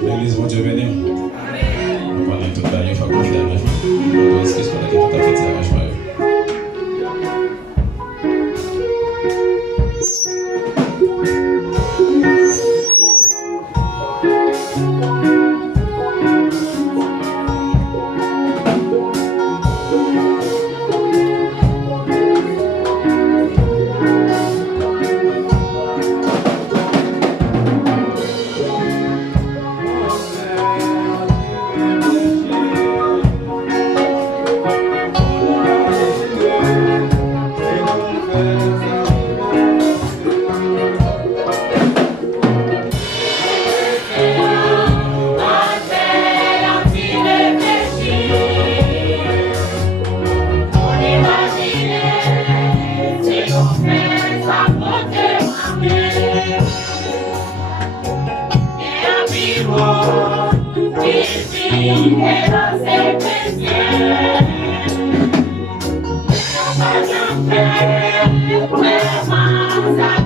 L'église, bon Dieu béni. Nous prenons toute la nuit, il faut qu'on fait la nuit. Est-ce que je connais tout à fait ça, je crois. Vraiment, ça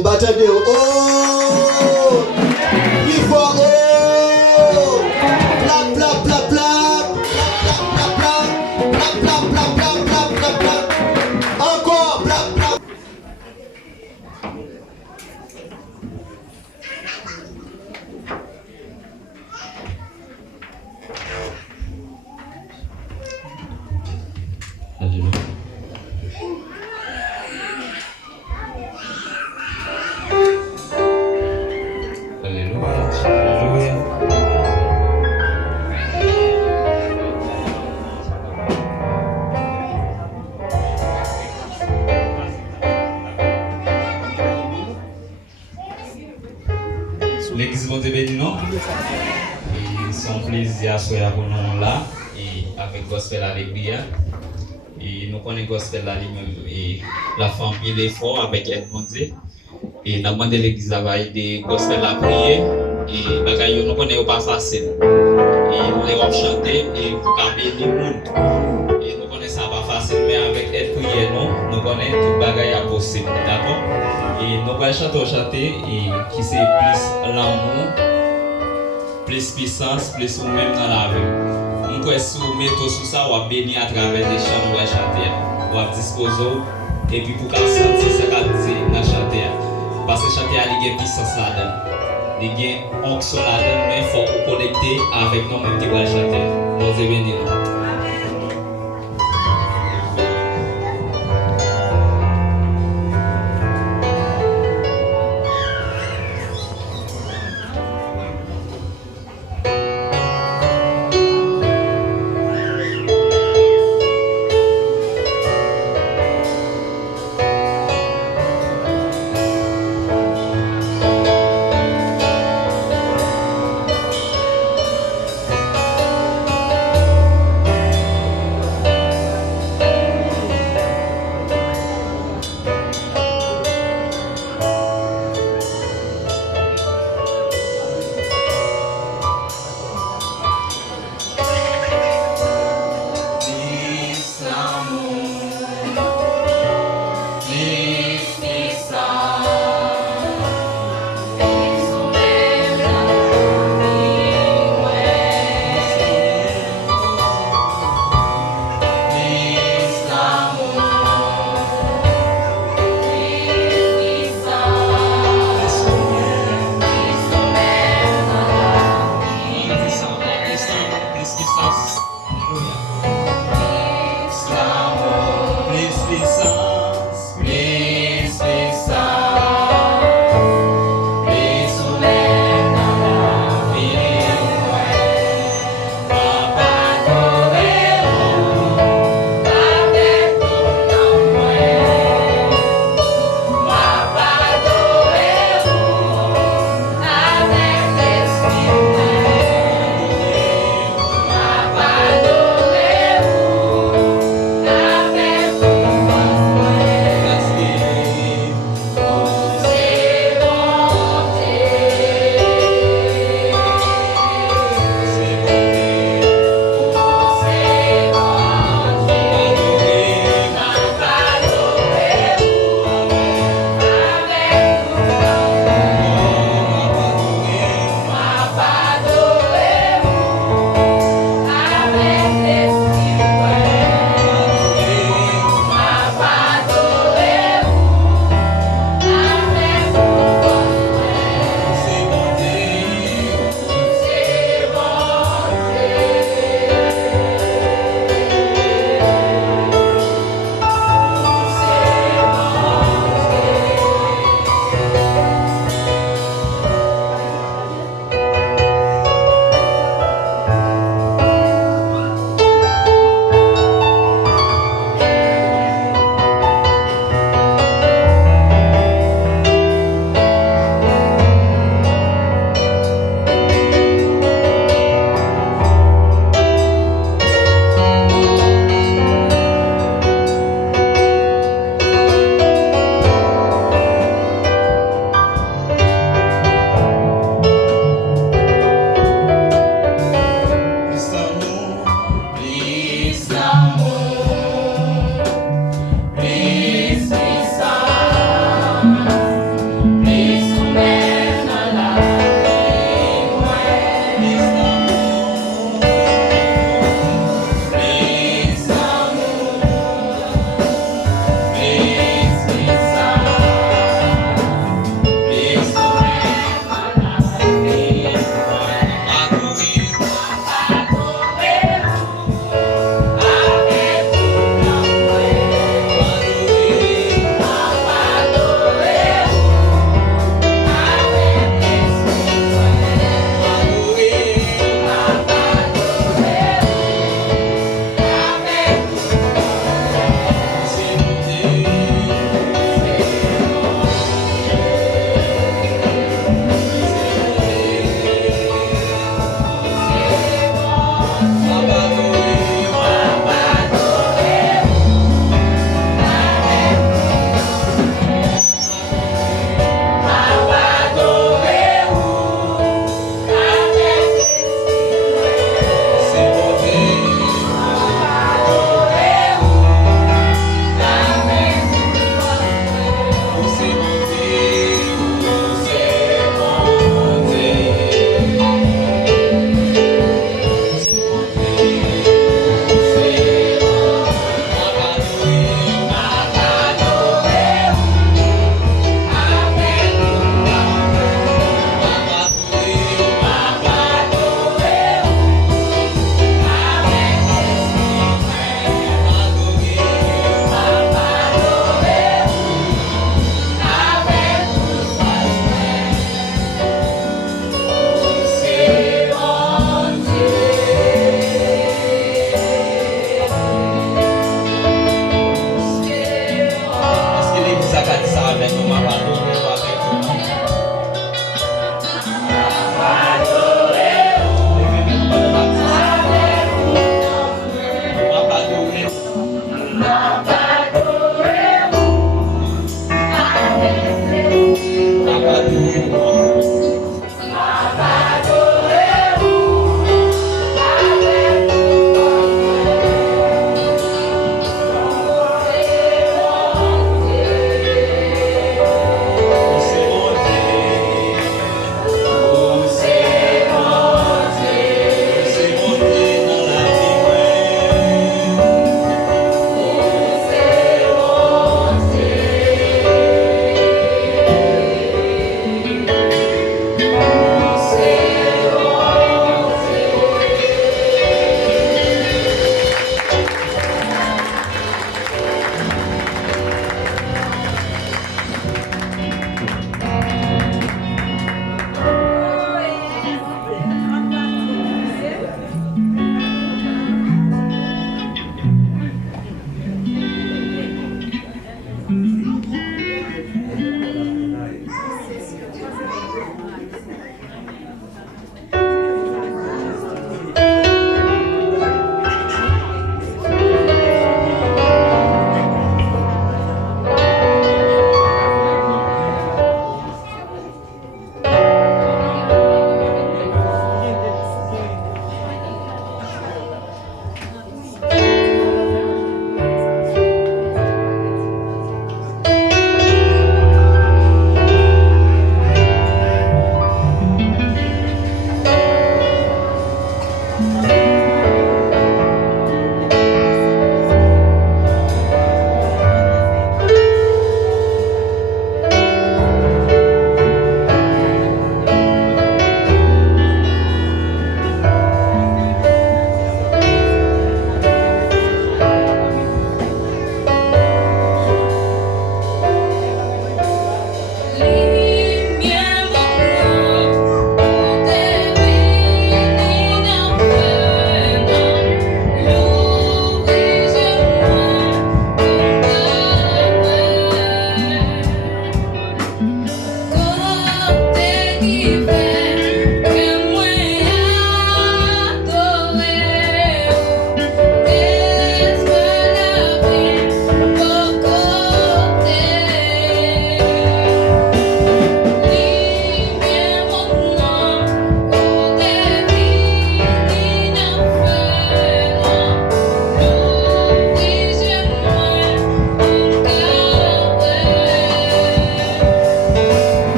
M'battendez, oh! Il faut, oh! Plap, plap, plap, plap! Plap, plap, plap, plap! Plap, plap, plap, plap, plap, plap, plap! Encore, plap, plap! Alléluia. Alléluia. Alléluia. L'église bon Dieu béni non? Et son plaisir à soir pour nous là et avec gospel alegria. Et nous connaissons gospel là lui-même et la femme il est fort avec Edmond et nous demandé l'église à aider gospel à prier et bagaille nous connaissons pas facile. Et nous les chanter et pour camper les monde. Et nous connaissons ça pas facile mais avec aide prière nous connaissons tout bagaille à possible, d'accord? Et nous allons chanter et qui c'est plus l'amour, plus puissance, plus ou même dans la vie. Nous pouvons mettre sur ça ou bénir à travers des chants nous allons chanter, ou disposer et puis pour qu'on sente ce qu'on dit dans chanter. Parce que chanter a une puissance là-dedans. Il y a une onction là-dedans, mais il faut nous connecter avec nous-mêmes qui vont chanter. Nous allons bénir.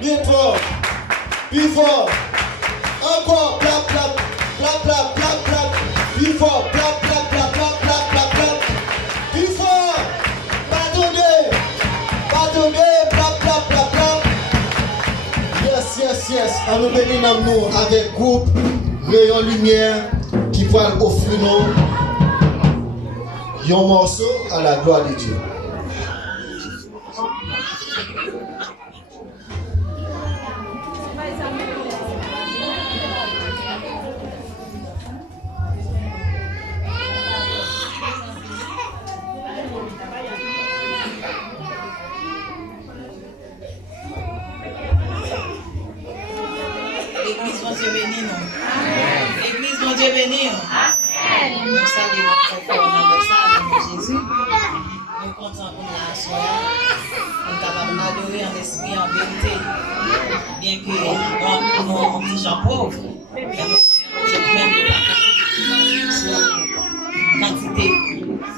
Bien fort. Plus fort. Encore. Clap, clap. Clap, clap, clap, clap. Plus fort. Clap, clap, clap, clap, clap, clap, clap. Plus fort. Pardonnez. Pardonnez. Clap, clap, clap, clap. Yes, yes, yes. On nous bénit dans nous avec groupe Rayon Lumière qui va offrir nous un morceau à la gloire de Dieu. L'église, mon Dieu béni, nous. L'église, mon Dieu béni, nous. Nous saluons notre frère dans le sang de Jésus. Nous comptons pour la soirée. Nous sommes capables d'adorer en esprit, en vérité. Bien que nous sommes des gens pauvres, mais nous connaissons même de la quantité.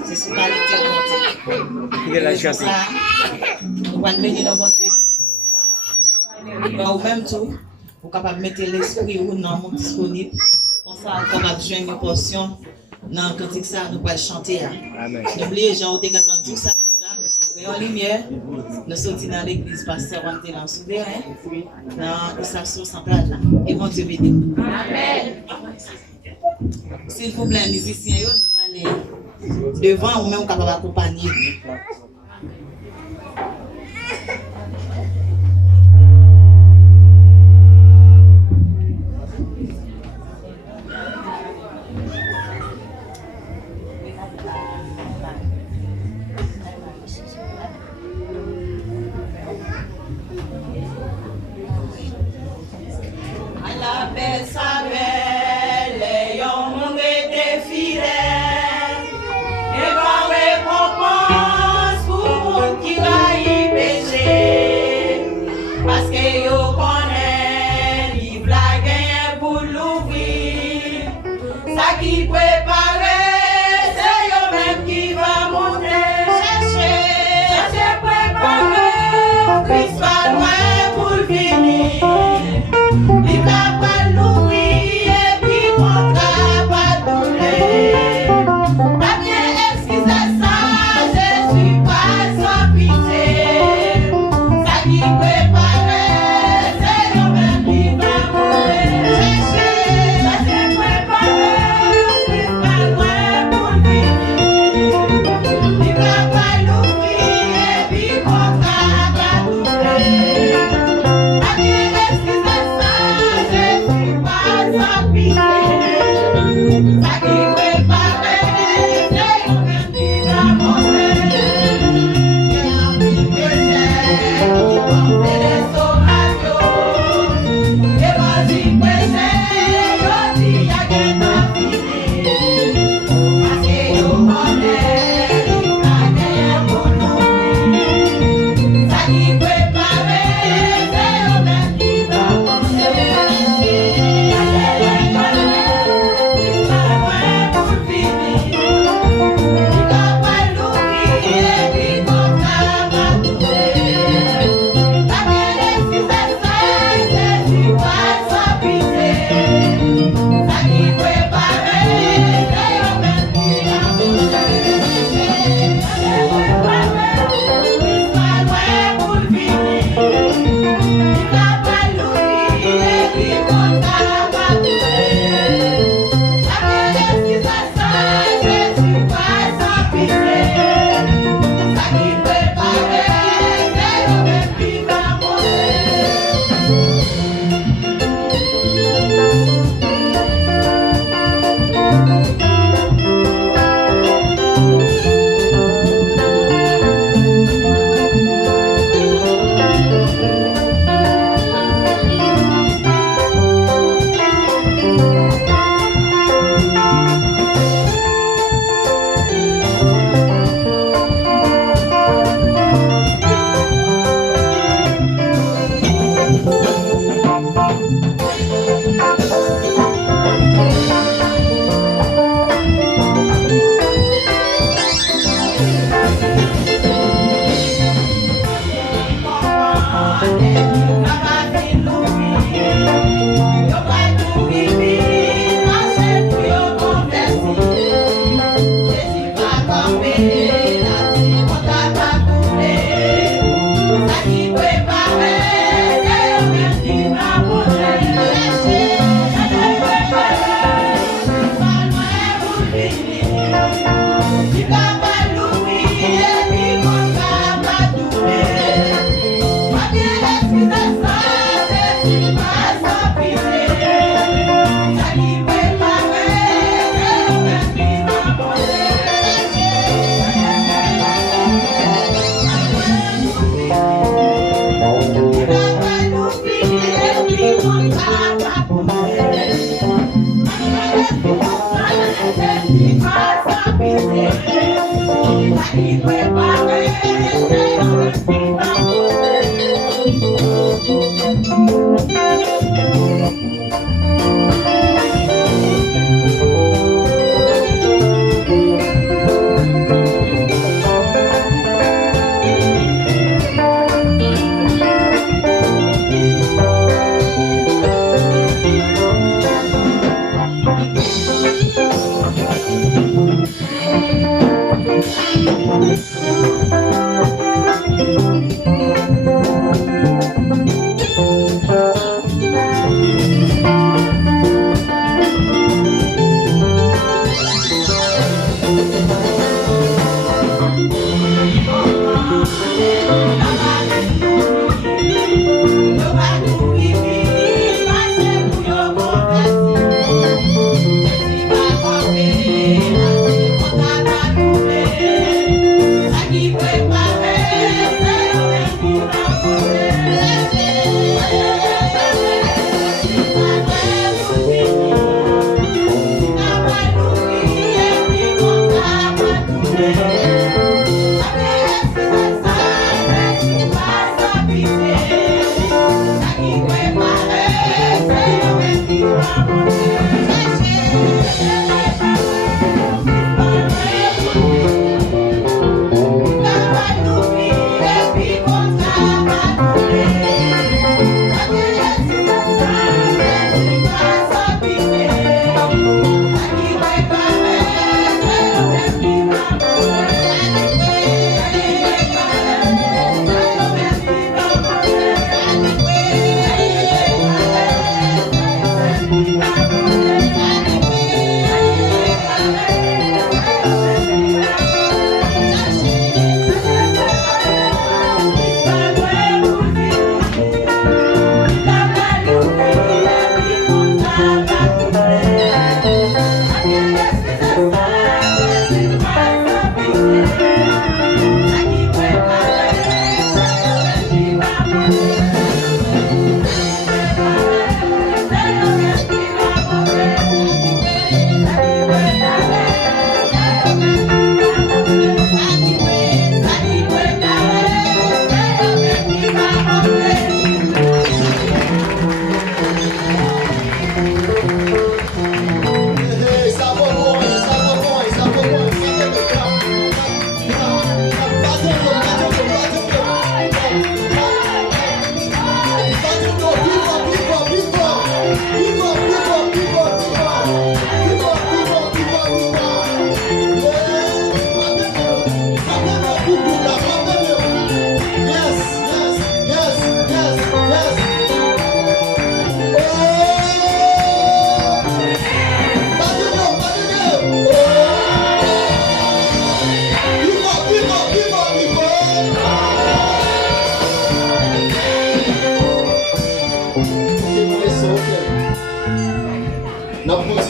C'est sous qualité de quantité. Nous allons bénir notre Dieu. Au même tour. Vous êtes capable de mettre l'esprit ou non mon disponible. Comme ça, vous êtes capable de jouer une portion dans le cantique ça, nous pouvons chanter. N'oubliez, j'ai entendu ça déjà, en lumière, nous sommes dans l'église pasteur, on était dans le souterrain, dans la station centrale. Et mon Dieu béni. Amen. S'il vous plaît, musiciens, vous pouvez aller devant ou même capable d'accompagner.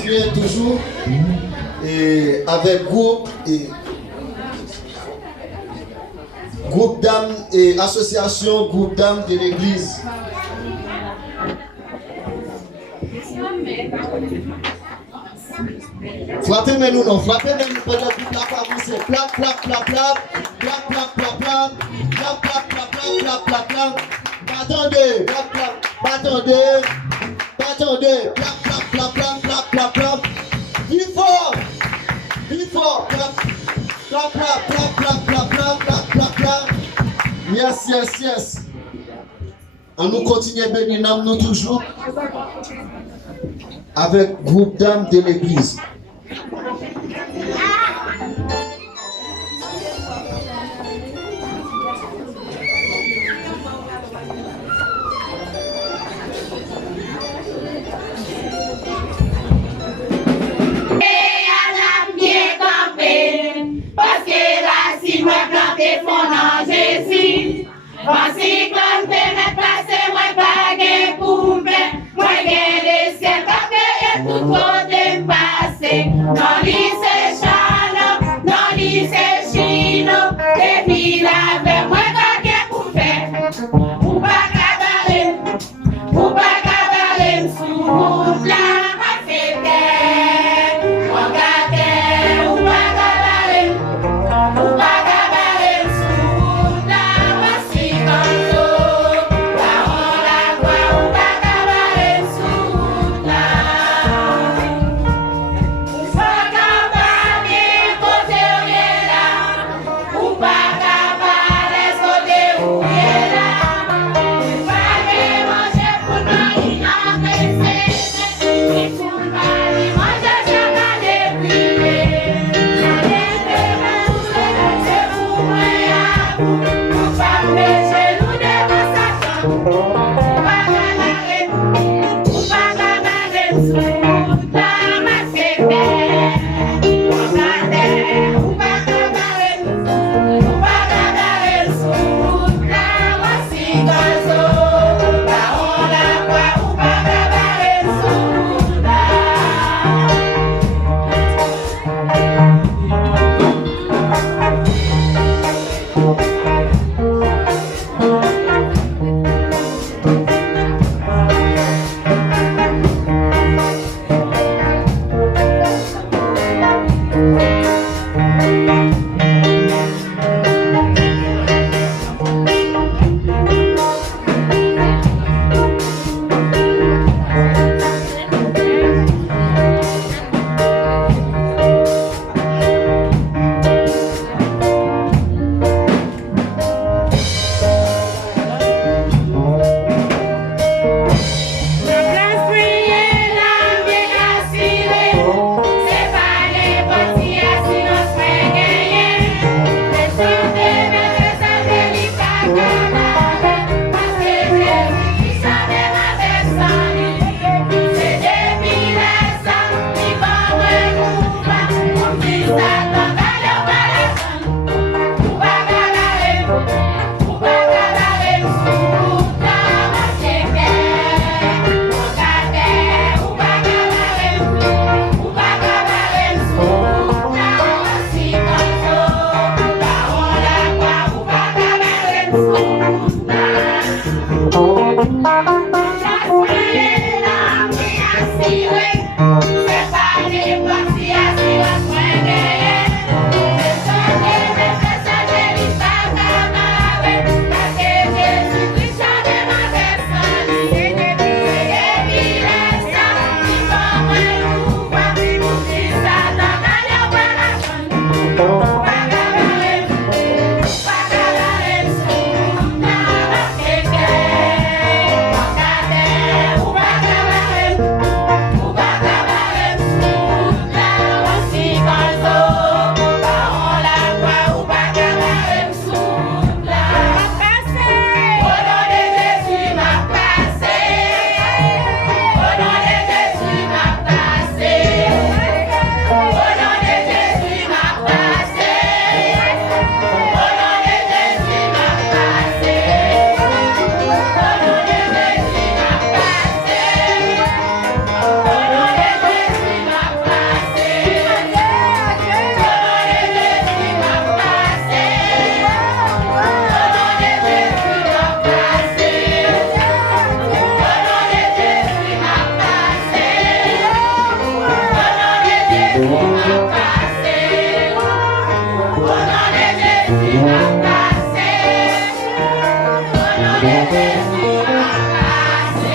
continuer toujours et avec groupe d'âmes et association groupe d'âmes de l'église. Frappez mais nous non, frappez mais nous pendant toute la commencer. Plap plap plap plap, plap plap plap plap, plap plap plap plap plap plap. Attendez, plap plap, attendez, plap plap plap plap plap plap plap. Plus fort, plap plap plap plap plap plap plap plap plap plap. Yes, yes, yes. On nous continue à bénir nous toujours avec groupe d'âmes de l'église. Parce que la cime planté fond en Jésus. Voici quand te met passé, moi pas gain pour me. Moi gain les ciels, parce que tout côté passé. Non lycée Chano, non lycée Chino. Depuis la veille, moi pas gain pour faire. Ou pas cabaret, sous la ma fête.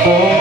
Mas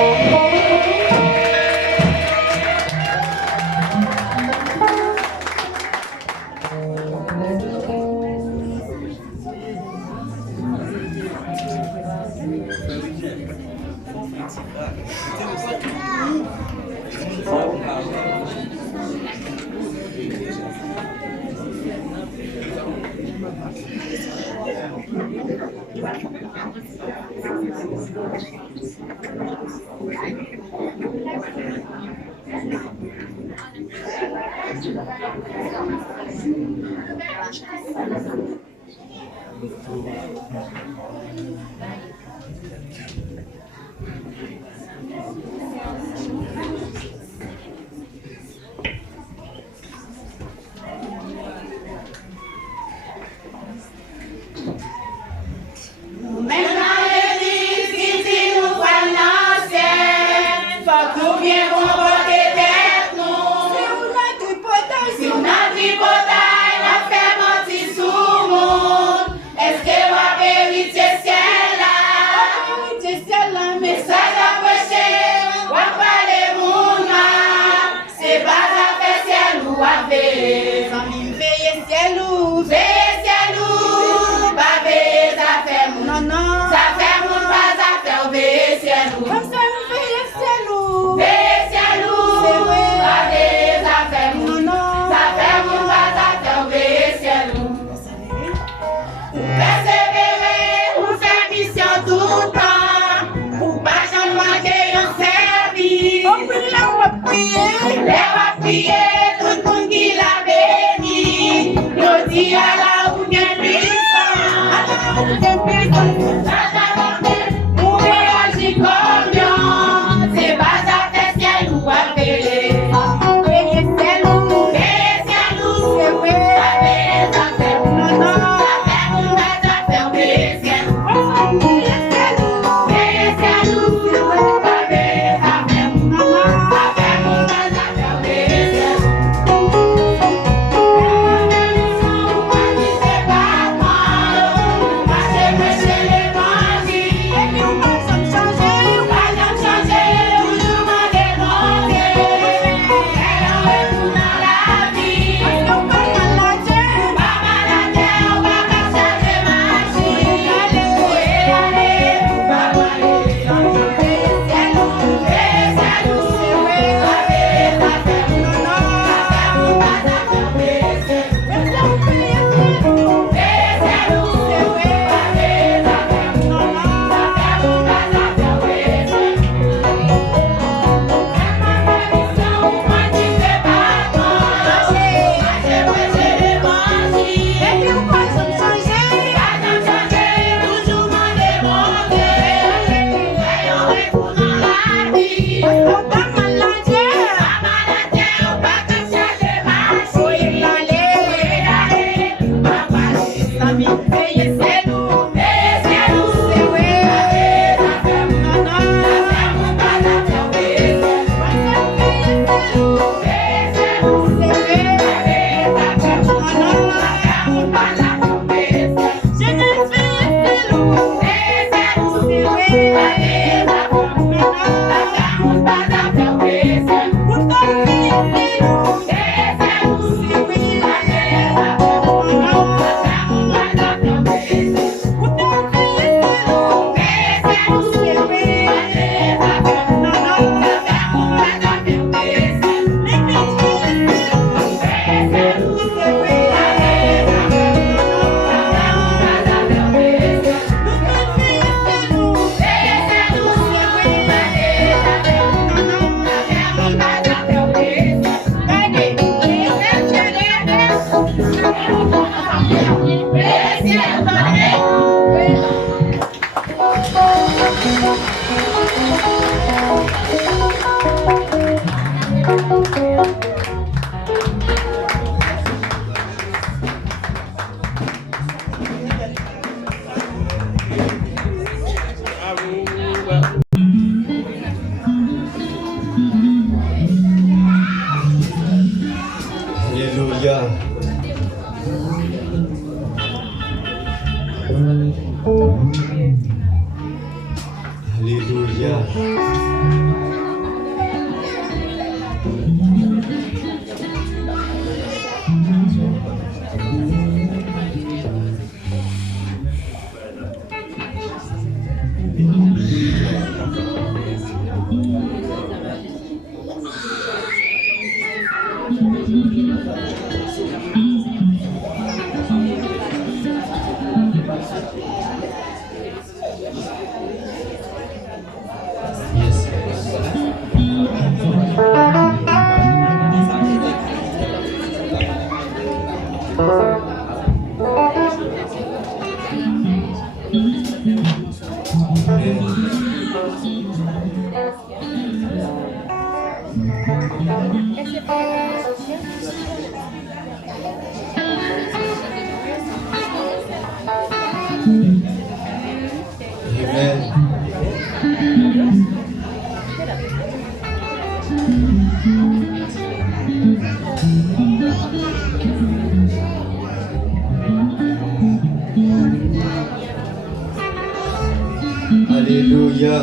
Alléluia.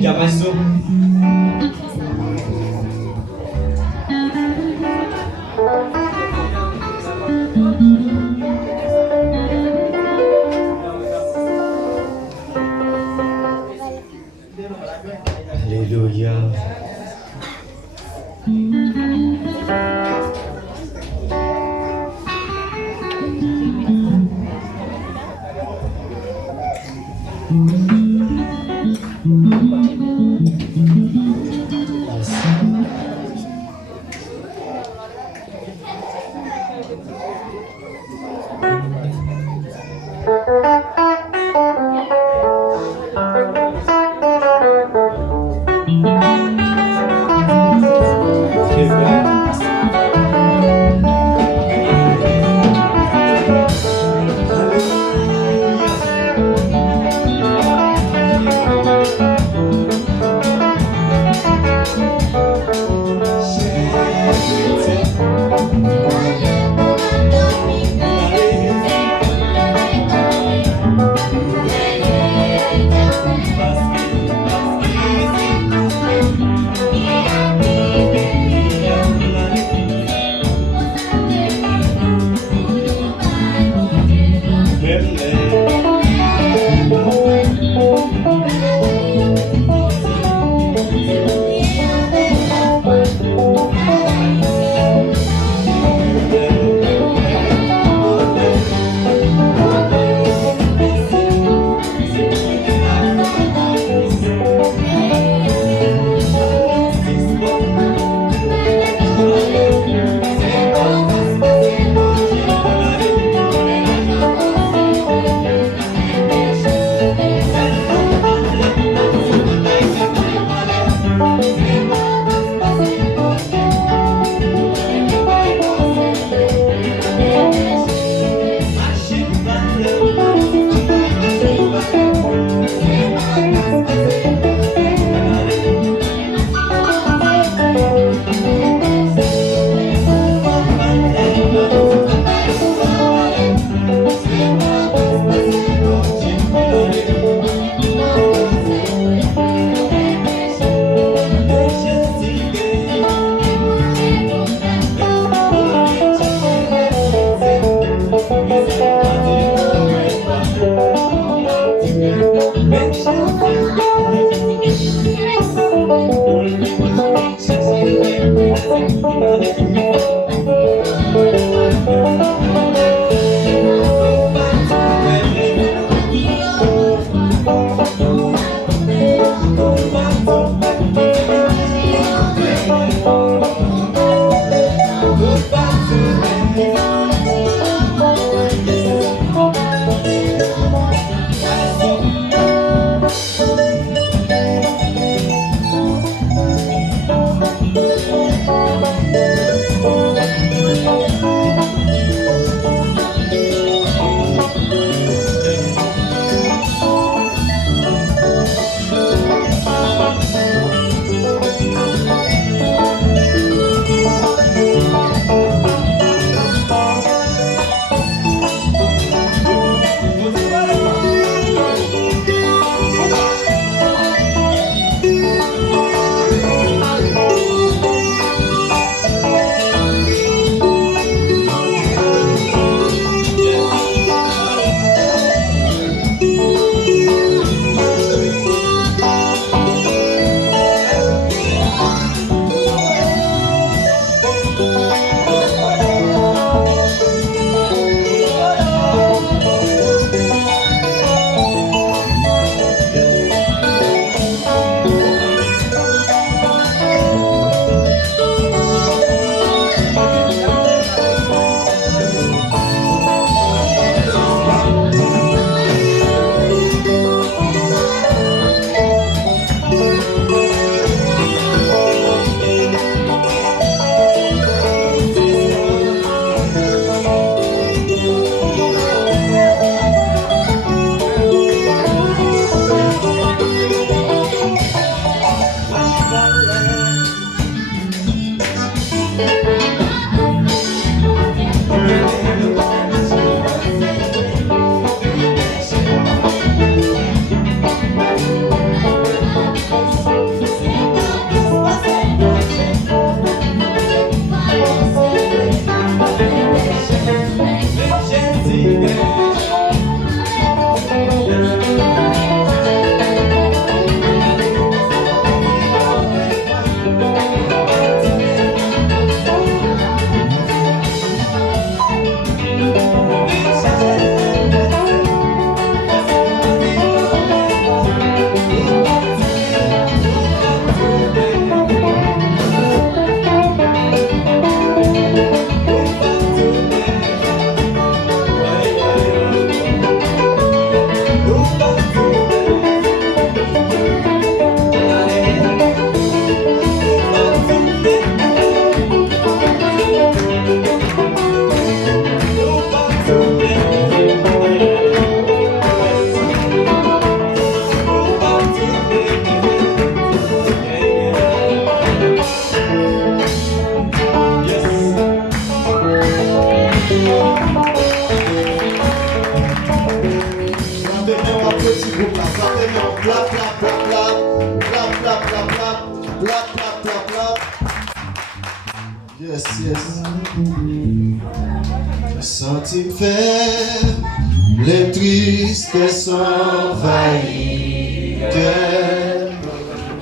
Jamaïso. Alléluia. clap, clap, clap, clap. Clap, clap, clap, clap. Clap, clap, clap, clap. Yes, yes. Senti faire les tristesses envahir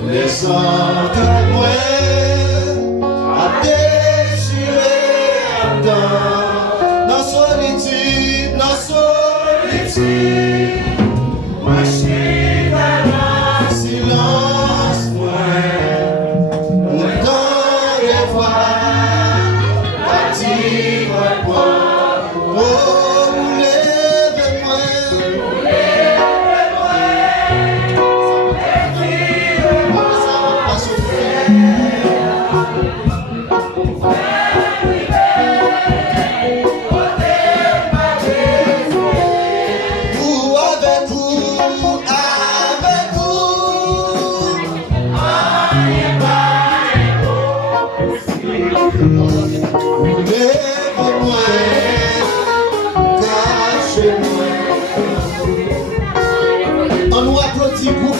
les entrailles à déchirer à temps dans solitude, moi je suis dans le silence, moi le temps de voir attirer moi. Oh, lève-moi.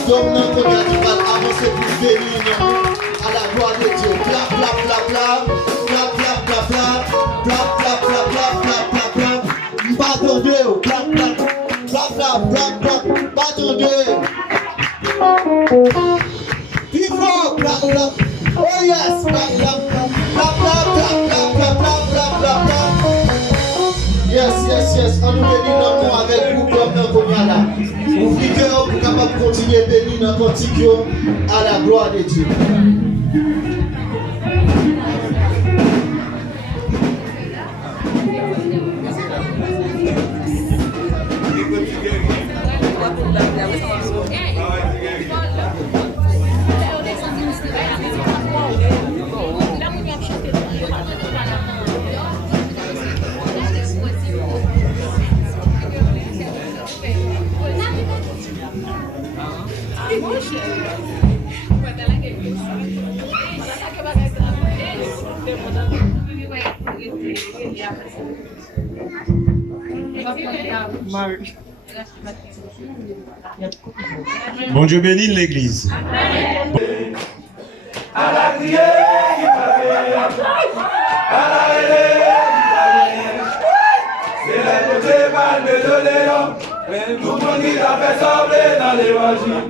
Qu'on a du mal à avancer pour bénir à la gloire de Dieu. Clap, clap, clap, clap. Clap, clap, clap, clap. Clap, clap, clap, clap, clap, clap, clap. M'attendez, clap, clap. Clap, clap, clap, clap. M'attendez. Plus fort, clap, clap. Oh yes, clap, clap, clap. Clap, clap, clap, clap, clap, clap, clap, clap, clap. Yes, yes, yes. On nous bénit notre avec vous comme dans le là. Ouvrez cœur pour capable continuer à bénir dans le cantique à la gloire de Dieu. Bon Dieu bénisse l'église. À la prière, à la c'est la beauté mal de Léon. Tout le monde qui a fait sembler dans l'évangile.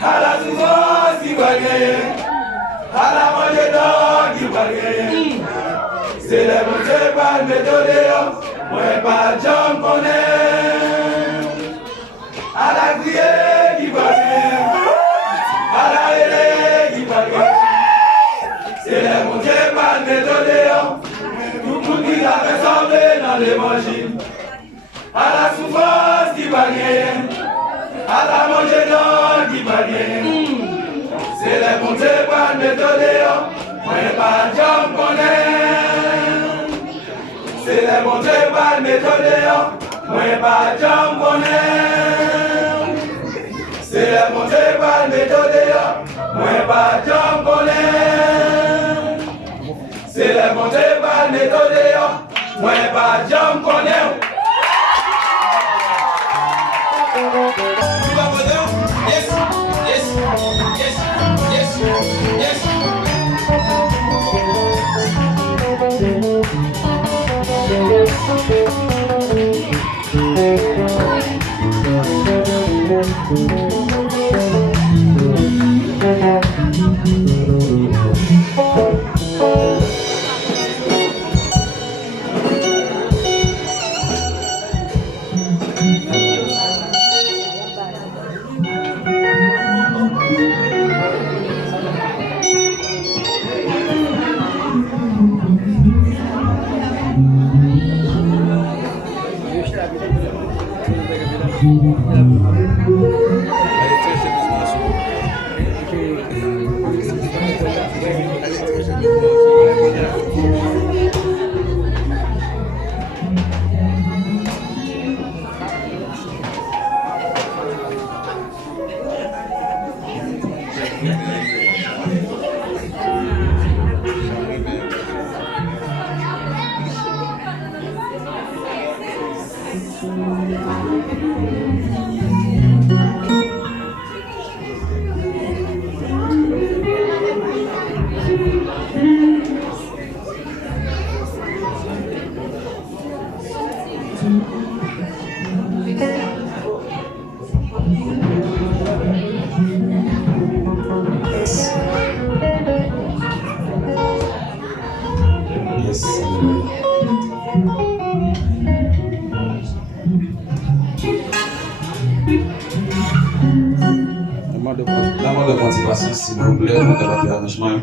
À la souffrance qui va gagner, à la manger d'or qui va gagner. C'est la beauté mal de Léon. Moi pas Jean connaît. À la prière qui va gagner, à la relais qui va gagner. C'est la beauté mal de Léon. Tout le monde qui a fait sembler dans l'évangile. À la souffrance qui va gagner, à la manger d'or qui va gagner. C'est les bontés par Léon, moi pas Jean connaît. C'est les bontés par Léon, moi pas Jean connaît. C'est les bontés par Léon, moi pas Jean connaît. C'est les bontés par Léon, moi pas Jean connaît. Yes, yes, yes, yes, yes. de motivation, s'il vous plaît, on va faire un chemin.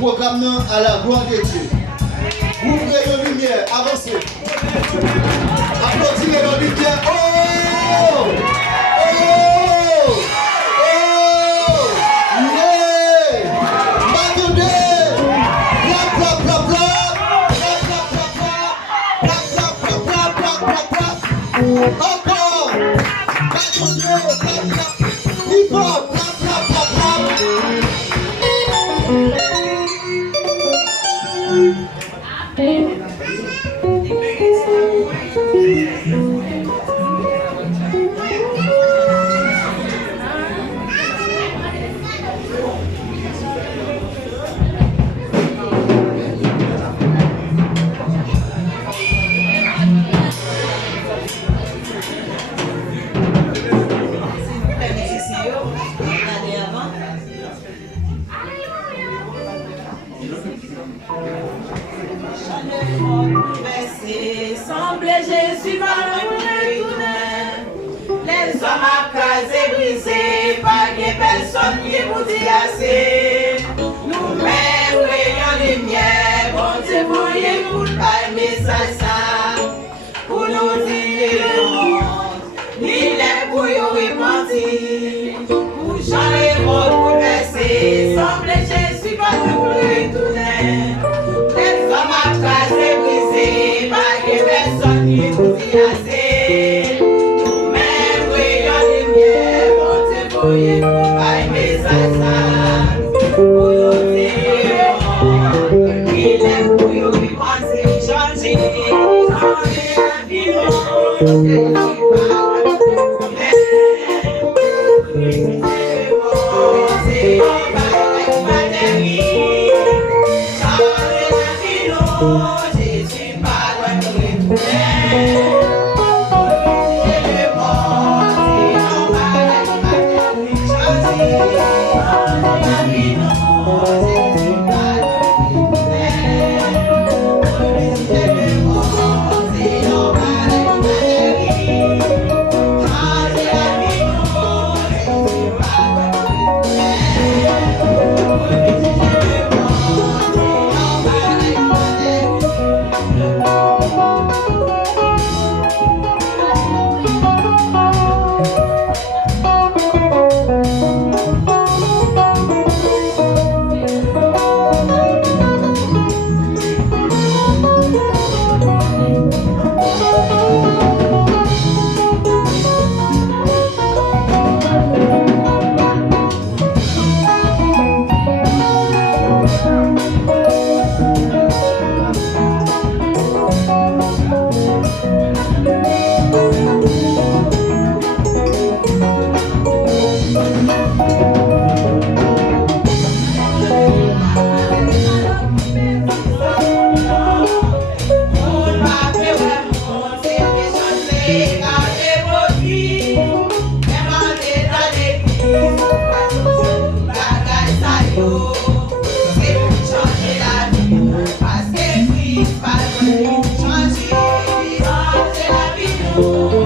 programme à la gloire de Dieu. Ouvrez nos lumières, avancez. Applaudissez nos lumières. Oh! Oh! Oh! Yeah! M'attendez! Clap, clap, clap, clap! Clap, clap, clap, clap! Clap, clap, clap, clap, clap, clap, clap! Encore! M'attendez! Clap, clap! Il faut! Clap, clap, clap, clap! Semble Jésus va nous retourner. Les hommes à casé brisé, pas de personne qui vous dit assez. Nous-mêmes, rayon lumière, bon Dieu, voyez pour le message ça. Pour nous dire le monde, il est pour y repentir. Pour changer le monde, pour verser. Semble Jésus va nous retourner. Les hommes à casé brisé, pas de personne qui vous dit assez. Nous-mêmes, rayon lumière, bon Dieu, voyez pour le message ça. Pour nous dire le monde, il est pour y repentir. Changer la vie, Oh,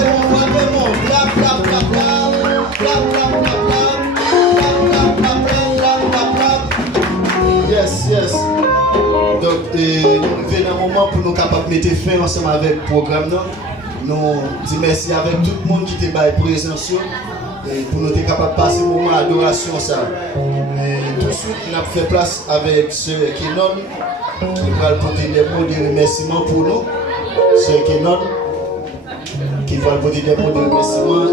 Bravo, clap, clap, clap, clap. Clap, clap, clap, clap. Clap, clap, clap, clap, clap, clap, clap. Yes, yes. Donc, nous venons un moment pour nous capables de mettre fin ensemble avec le programme. Nous disons merci avec tout le monde qui était présent et pour nous être capables de passer un moment d'adoration. Et tout de suite, nous avons fait place avec Sœur Kenon qui va porter des mots de remerciement pour nous. Sœur Kenon qui va porter des mots de remerciement.